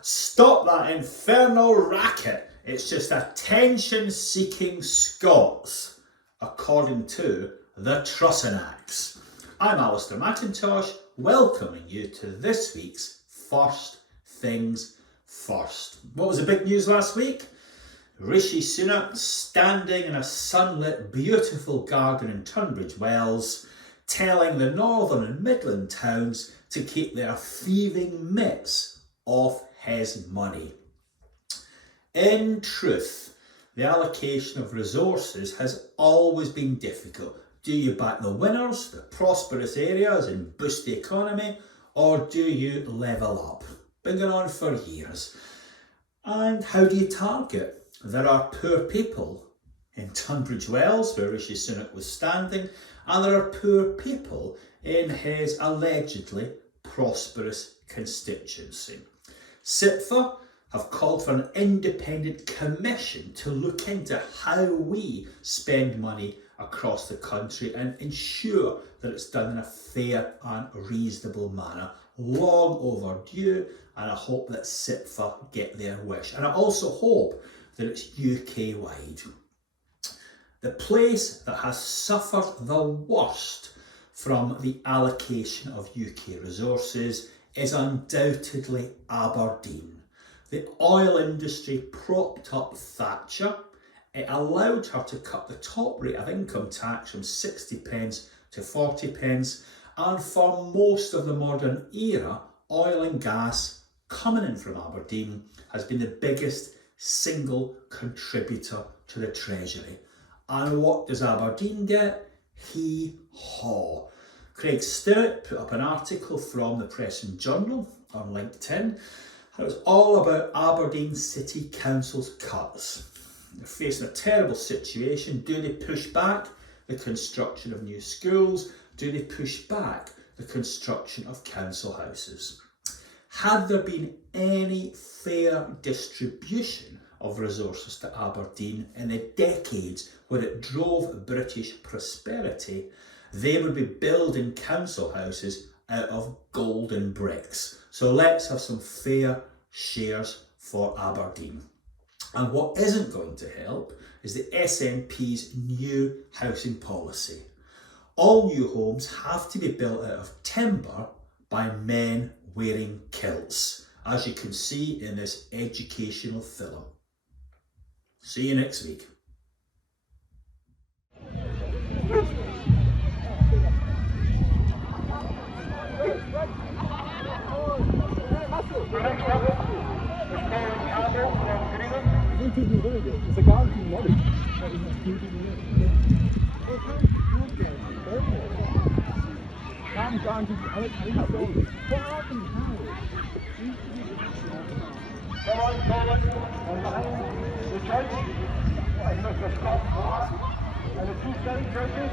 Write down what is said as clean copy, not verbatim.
Stop that infernal racket. It's just attention-seeking Scots, according to the Trussinacs. I'm Alistair McIntosh, welcoming you to this week's First Things First. What was the big news last week? Rishi Sunak standing in a sunlit, beautiful garden in Tunbridge Wells, telling the northern and midland towns to keep their thieving mitts off his money. In truth, the allocation of resources has always been difficult. Do you back the winners, the prosperous areas and boost the economy, or do you level up? Been going on for years. And how do you target? There are poor people in Tunbridge Wells, where Rishi Sunak was standing, and there are poor people in his allegedly prosperous constituency. SIPFA have called for an independent commission to look into how we spend money across the country and ensure that it's done in a fair and reasonable manner. Long overdue, and I hope that SIPFA get their wish. And I also hope that it's UK-wide. The place that has suffered the worst from the allocation of UK resources is undoubtedly Aberdeen. The oil industry propped up Thatcher. It allowed her to cut the top rate of income tax from 60 pence to 40 pence, and for most of the modern era, oil and gas coming in from Aberdeen has been the biggest single contributor to the Treasury. And what does Aberdeen get? Hee-haw. Craig Stirrett put up an article from the Press and Journal on LinkedIn, and it was all about Aberdeen City Council's cuts. They're facing a terrible situation. Do they push back the construction of new schools? Do they push back the construction of council houses? Had there been any fair distribution of resources to Aberdeen in the decades where it drove British prosperity, they would be building council houses out of golden bricks. So let's have some fair shares for Aberdeen. And what isn't going to help is the SNP's new housing policy. All new homes have to be built out of timber by men wearing kilts, as you can see in this educational film. See you next week. And the two study churches